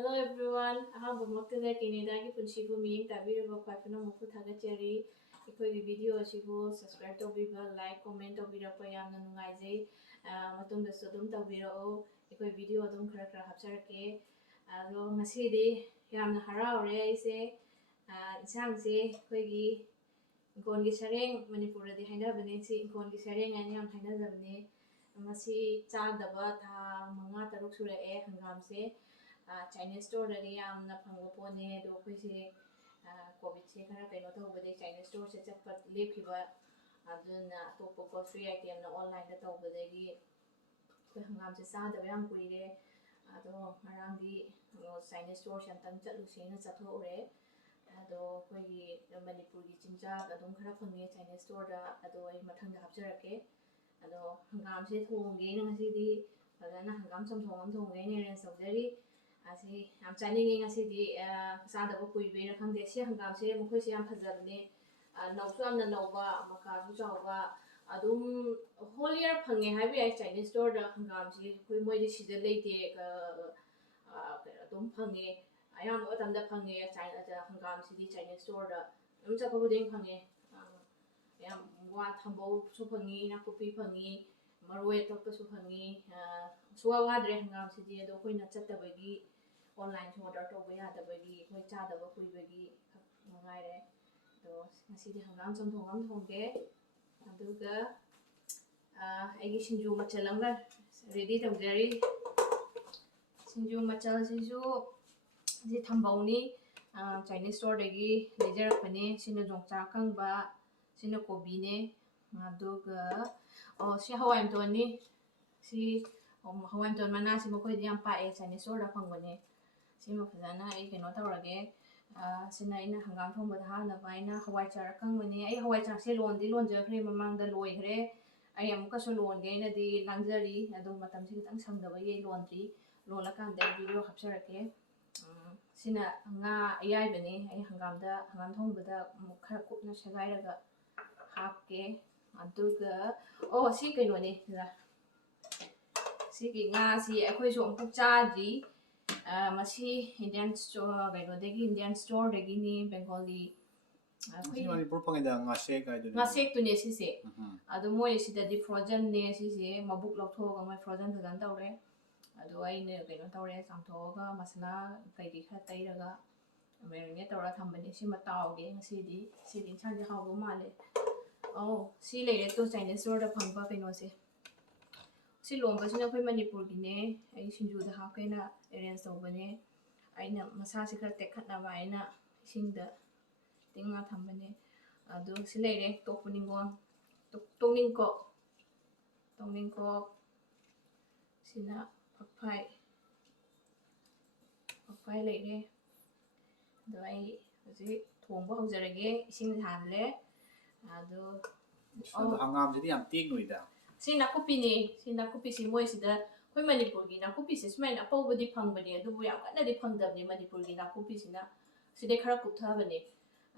Hello everyone. Ahambamaktada Canada ki punsibu miying tabiraba khwapna mukhu thagachari. Ikoi video asibu subscribe tawbiba like comment tawbirapa yamna nungaijai. Matungda sodum tawbirao. Ikoi video adum khara khara hapcharake. Alo ngasidi yamna haraure aise insangse koigi inkongi sareng Manipuri di hainabane si inkongi sareng ani yam hainazabne. Masi chadaba tha manga taruk surae hangamse. Chinese store dari yamna phangopone do khoise covid se khara kaino thawbade Chinese store se chappat lephiba aduna topo grocery item na online da tawbadagi khoi hangam se sadaba yam kuire ado marangdi Chinese store santang chatlusi na chathore ado khoi Manipur gi chinja adum khara phange Chinese store da ado ai mathang da hapjarake ado hangam se thongge na ngasidi adana hangam chamthong am thongge ne ren saujari asi am chani ngasi di sada bo kuibe ra khangde si hangam se mukhoi se am phajabne nawsu amna nawba maka su chawba adum whole year phange haibi ai Chinese store da hangam se khoi moi di sida leite ka adum phange ayam otam da phange China da hangam se di Chinese store da am cha ko ding phange ayam wa thambo su phangi na kopi phangi marwe tok su phangi suwa wa dre hangam se di do khoi na chatabagi online order to be at the bagi, which other work we bagi, those city hangam chamthong am thongge, aduga I sinju machalanga ready to very sinju machal sisu the thamboni Chinese store dagi laser pane sino jongcha kangba sino kobine aduga oh si hawai toni si hawai ton mana si mokoi diam pa e Chinese store da phangone sima phajana ai keno tawrage sina ina hangam thongba hana baina hawai char kangmani ai hawai char se lon di lon jakhre mamang da loi hre ai amuka so lon ge na di langjari adu matam si tang samdaba ye lon tri lon la kan da video hapsarake sina nga ai bani ai hangam thongba da khara kupna sagai raga hapke aduga oh si keno ni la si ki nga si akhoi so amuk cha di masi Indian store gaino degi Indian store degi ni Bengali si Manipur pangida ngasek ai do ngasek tu ne si se adu moi si da di frozen ne si se mabuk lokho ga mai frozen da tawre adu ai ne gaino tawre samtho ga masala kai di kha tai raga marinate tawra thambani si mataw ge ngasi di si din chang ji hawo male oh si le re to Chinese store da phangba kaino se si lomba sina khoi Manipur gi ne ai sinju da ha kaina arrange tawbane aina masa si khar tekhatna ba aina singda tinga thambane adu si leire tokpuningon tongning ko sina phakphai leire do ai ji thongba haujarage ising hanle adu hangam jidi am tik noida si nakupi si moi sida khoi Manipur gi nakupi si smai na pawbadi phangbani adu bu yam kana di phangdabni Manipur gi nakupi sina side khara kupthabani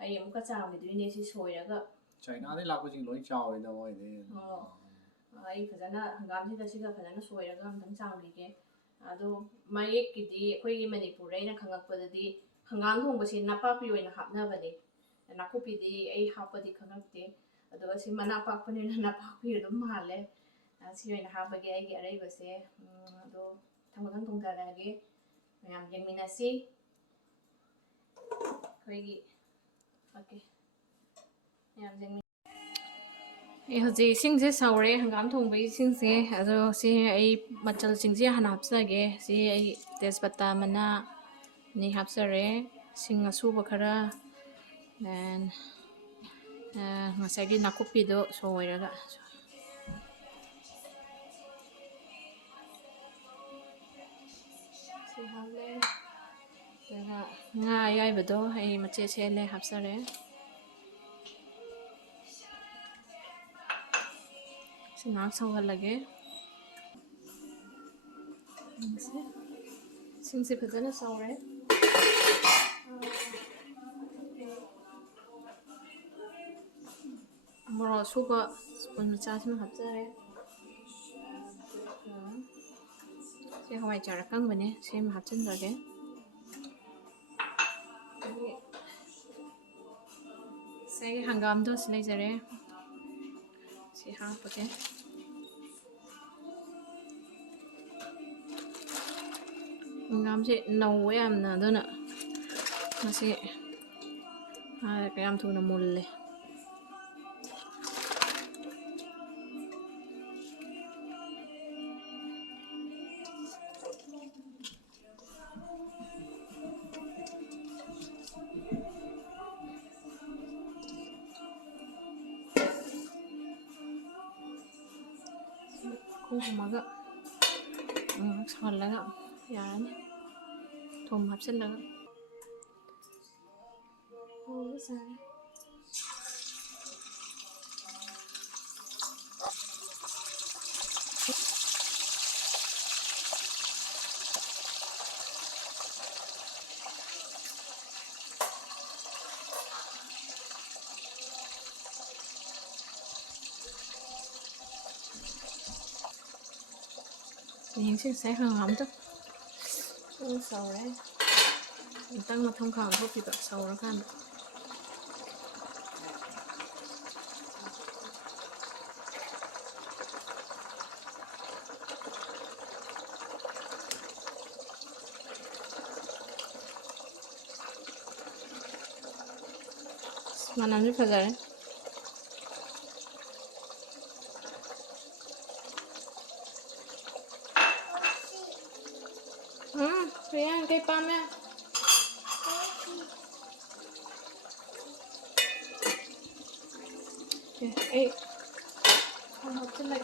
ai amuka changbi duine si soiraga China de la ko jing loi chaw ida moi de ai phajana hangam si da siga phajana soiraga amtang changbi ge adu mayek ki di khoi gi Manipur aina khangakpada di hangam thongba si napapi oina hapnabani nakupi di ai hapadi khangakte adu si manapakpani napakpi dum male si oina hapage ai gi arai base adu thangang thongdarage mayam yengminasi khoi gi okay mayam jengmin ए हजे सिंगसे सावरे हंगाम थोंबई सिंगसे अदो से आई मचल सिंगसे हना हपसागे से आई तेजपत्ता मना नि हपसरे सिंग असुबा खरा then ngasagi nakupido soiraga si hale daga nga yaibedo ai mache chele hapsare sinang sawhalage singse phajana sawre moro suba spoon cha sim hapjare se hawai char kang bane sem hapchin jage Saya hangam tu selai jere. Si pakai. Hangam si nau em na tu na. Masih kayam tu na mulle. Kumaga sallah yani tom hapsenlah oh sorry nhìn xem sẽ hơn hỏng tức sầu đấy mình tăng mà thông khảo thôi thì đỡ sầu nó khăn mà làm như phải giờ đấy Phải ăn cây pam nha ê không học chân lại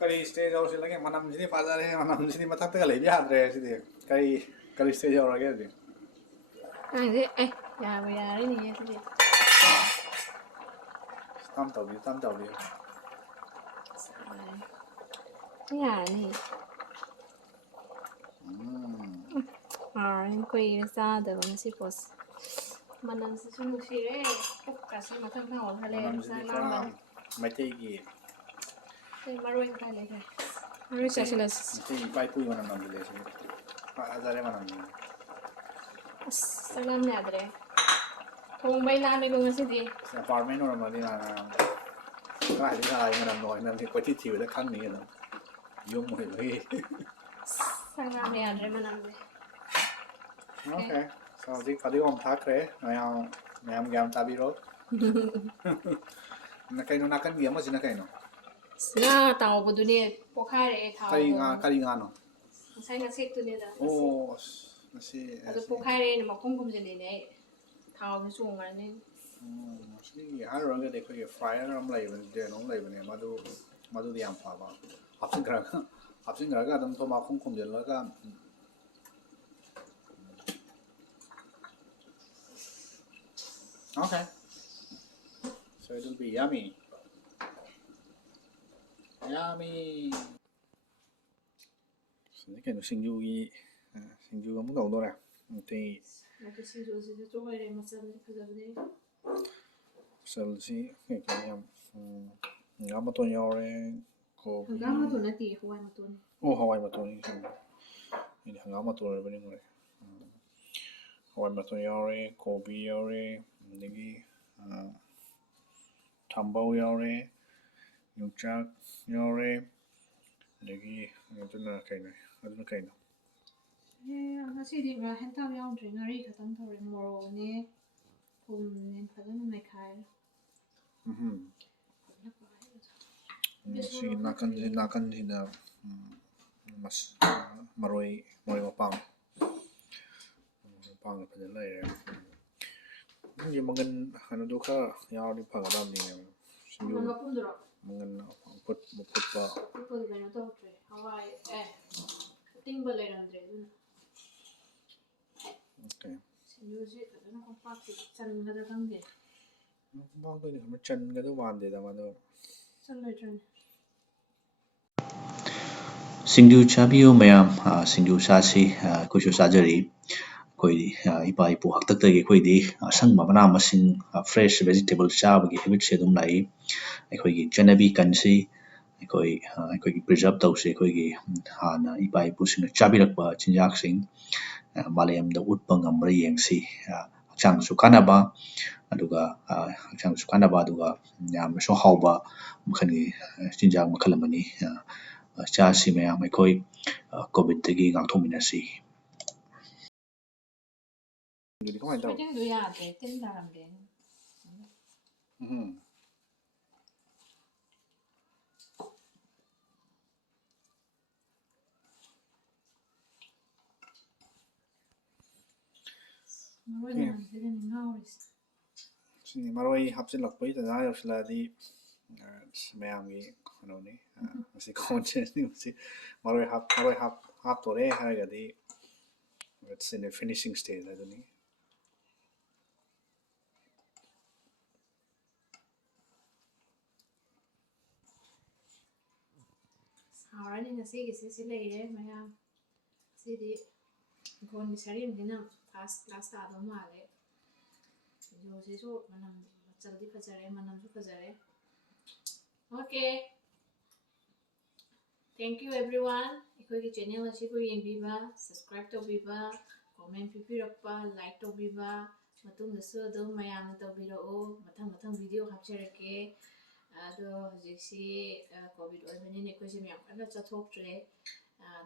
Kari stage out sila kaya manam sini pada re manam sini matak tega lebi hadre sini kari stage out lagi ada. Ini ya ini ya sih Tam tahu dia. ya nih ini kue rasa ada masih pos mana sih cuma sih kasih makan tahu hal yang sana mana Macam ini. maru yang kali kan maru sasilas Macam ipai pui mana nam boleh sini. Ada re mana nam. salam ni ada deh thong bay na mình ngasih di Apartment orang mana ni mana. Kalau ada lagi mana noi nanti kau tiba dah kan ni kan. Yung mau lagi. salam ni ada mana deh Okay. So jadi om tak re, mayam gam tabi ro. Nakai no nakan dia masih nakai no. Nga tahu bodoh ni pokai tahu Kari nga no. saya ngasih tu ni dah Oh, masih. ada pokai ni mak kongkom jadi ni tahu ni sungai ni Masih ada orang yang dekoi fryer orang lain, dia orang lain ni madu dia apa apa. Absen kerana adam tu mak kongkom jadi lah kan. Okay. So it will be yummy. Yummy. So ni kan sinh kamu tahu tu lah. Nanti Nanti sih Josie tu coba deh masak ni kerja ni sel si kayak ngam tu nyore ko. Hangam tu nanti Hawaii tu ni Oh Hawaii tu ni. Ini hangam tu ni benar benar. Hawaii tu nyore, kopi nyore, lagi tambau nyore, nyucak nyore, lagi itu nak kain ni, itu kain. ngasih di mana hentam yang drink hari katang tahu yang moro ni pun ni pada ni kai ꯁꯤꯒꯤ ꯅꯥꯀꯟꯁꯤꯅ ꯃꯔꯣꯏ ꯃꯄꯥꯡ ꯃꯄꯥꯡꯒ ꯐꯖꯅ ꯂꯩꯔꯦ ꯅꯪꯒꯤ ꯃꯪꯒꯟ ꯀꯩꯅꯣꯗꯣ ꯈꯔ ꯌꯥꯎꯔꯗꯤ ꯐꯒꯗꯕꯅꯤꯅꯦ ꯁꯤꯡꯖꯨ ꯃꯪꯒꯟ ꯐꯨꯠꯄ ꯀꯩꯅꯣ ꯇꯧꯗ꯭ꯔꯦ ꯍꯋꯥꯏ ꯑꯇꯤꯡꯕ ꯂꯩꯔꯝꯗ꯭ꯔꯦ ꯑꯗꯨꯅ ꯁꯤꯡꯖꯨꯁꯤ ꯐꯖꯅ ꯀꯣꯝꯄꯥꯛꯇꯤ ꯆꯟꯒꯗ꯭ꯔꯥ ꯈꯪꯗꯦ ꯀꯣꯝꯄꯥꯛꯇꯗꯤ ꯆꯟꯒꯗꯧ ꯃꯥꯟꯗꯦꯗ ꯃꯗꯣ ꯆꯟꯂꯣꯏꯗ꯭ꯔꯅꯦ ꯁꯤꯡꯖꯨ ꯆꯥꯕꯤꯌꯨ ꯃꯌꯥꯝ ꯁꯤꯡꯖꯨ ꯆꯥꯁꯤ ꯑꯩꯈꯣꯏꯁꯨ ꯆꯥꯖꯔꯤ ꯑꯩꯈꯣꯏꯗꯤ ꯏꯄꯥ ꯏꯄꯨ ꯍꯥꯛꯇꯛꯇꯒꯤ ꯑꯩꯈꯣꯏꯗꯤ ꯑꯁꯪꯕ ꯃꯅꯥ ꯃꯁꯤꯡ ꯐ꯭ꯔꯦꯁ ꯚꯦꯖꯤꯇꯦꯕꯜ ꯆꯥꯕꯒꯤ ꯍꯦꯕꯤꯠꯁꯦ ꯑꯗꯨꯝ ꯂꯥꯛꯏ ꯑꯩꯈꯣꯏꯒꯤ ꯆꯠꯅꯕꯤ ꯀꯟꯁꯤ ꯑꯩꯈꯣꯏꯒꯤ ꯄ꯭ꯔꯤꯖꯥꯕ ꯇꯧꯁꯤ ꯑꯩꯈꯣꯏꯒꯤ ꯍꯥꯟꯅ ꯏꯄꯥ ꯏꯄꯨꯁꯤꯡꯅ ꯆꯥꯕꯤꯔꯛꯄ ꯆꯤꯟꯖꯥꯛꯁꯤꯡ ꯃꯥꯂꯦꯝꯗ ꯎꯠꯄ ꯉꯝꯕ꯭ꯔꯥ ꯌꯦꯡꯁꯤ ꯍꯛꯆꯥꯡꯁꯨ ꯀꯥꯟꯅꯕ ꯑꯗꯨꯒ ꯍꯛꯆꯥꯡꯁꯨ ꯀꯥꯟꯅꯕ ꯑꯗꯨꯒ ꯌꯥꯝꯅꯁꯨ ꯍꯥꯎꯕ ꯃꯈꯜꯒꯤ ꯆꯤꯟꯖꯥꯛ ꯃꯈꯜ ꯑꯃꯅꯤ ꯆꯥꯁꯤ ꯃꯌꯥꯝ ꯑꯩꯈꯣꯏ ꯀꯣꯚꯤꯗꯇꯒꯤ ꯉꯥꯛꯊꯣꯛꯃꯤꯟꯅꯁꯤ ꯁ꯭ꯋꯤꯇꯤꯡꯗꯣ ꯌꯥꯗ꯭ꯔꯦ ꯇꯤꯟ ꯇꯥꯔꯝꯗꯦ ꯃꯔꯣꯏ ꯃꯅꯝꯁꯤꯗꯅꯤ ꯉꯥꯎꯔꯤꯁꯦ ꯁꯤꯅꯤ ꯃꯔꯣꯏ ꯍꯥꯞꯆꯤꯜꯂꯛꯄꯒꯤ ꯇꯟꯖꯥ ꯌꯧꯁꯤꯜꯂꯛꯑꯗꯤ ꯃꯌꯥꯝꯒꯤ ꯀꯩꯅꯣꯅꯤ ꯃꯁꯤ ꯀꯣꯟꯁꯦꯟꯁꯅꯤ ꯃꯁꯤ ꯃꯔꯣꯏ ꯍꯥꯞꯇꯣꯔꯦ ꯍꯥꯏꯔꯒꯗꯤ it's in a finishing stage ꯑꯗꯨꯅꯤ ꯍꯥꯎꯔꯅꯤ ꯉꯁꯤꯒꯤꯁꯤ ꯁꯤ ꯂꯩꯔꯦ ꯃꯌꯥꯝ ꯁꯤꯗꯤ ꯏꯪꯈꯣꯜꯒꯤ ꯁꯔꯦꯡꯁꯤꯅ ꯐꯥꯔꯁ ꯀ꯭ꯂꯥꯁ ꯇꯥꯗꯧ ꯃꯥꯜꯂꯦ ꯁꯤꯡꯖꯨꯁꯤꯁꯨ ꯃꯅꯝ ꯃꯆꯜꯗꯤ ꯐꯖꯔꯦ ꯃꯅꯝꯁꯨ ꯐꯖꯔꯦ ꯑꯣꯀꯦ ꯊꯦꯡꯛ ꯌꯨ ꯑꯦꯚ꯭ꯔꯤꯋꯥꯟ ꯑꯩꯈꯣꯏꯒꯤ ꯆꯦꯅꯦꯜ ꯑꯁꯤꯕꯨ ꯌꯦꯡꯕꯤꯕ ꯁꯕꯁꯀ꯭ꯔꯥꯏꯕ ꯇꯧꯕꯤꯕ ꯀꯣꯃꯦꯟ ꯄꯤꯕꯤꯔꯛꯄ ꯂꯥꯏꯛ ꯇꯧꯕꯤꯕ ꯃꯇꯨꯡꯗꯁꯨ ꯑꯗꯨꯝ ꯃꯌꯥꯝꯅ ꯇꯧꯕꯤꯔꯛꯎ ꯃꯊꯪ ꯚꯤꯗꯤꯑꯣ ꯍꯥꯞꯆꯔꯛꯀꯦ ꯑꯗꯣ ꯍꯧꯖꯤꯛꯁꯤ ꯀꯣꯚꯤꯗ ꯑꯣꯏꯕꯅꯤꯅ ꯑꯩꯈꯣꯏꯁꯦ ꯃꯌꯥꯝ ꯀꯟꯅ ꯆꯠꯊꯣꯛꯇ꯭ꯔꯦ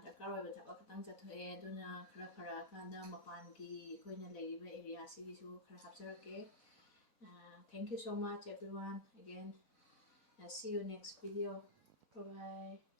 ꯗꯔꯀꯥꯔ ꯑꯣꯏꯕ ꯊꯕꯛ ꯈꯛꯇꯪ ꯆꯠꯊꯣꯛꯑꯦ ꯑꯗꯨꯅ ꯈꯔ ꯐꯔꯛꯑꯀꯥꯟꯗ ꯃꯄꯥꯟꯒꯤ ꯑꯩꯈꯣꯏꯅ ꯂꯩꯔꯤꯕ ꯑꯦꯔꯤꯌꯥꯁꯤꯒꯤꯁꯨ ꯈꯔ ꯍꯥꯞꯆꯔꯛꯀꯦ thank you so much everyone again see you next video bye bye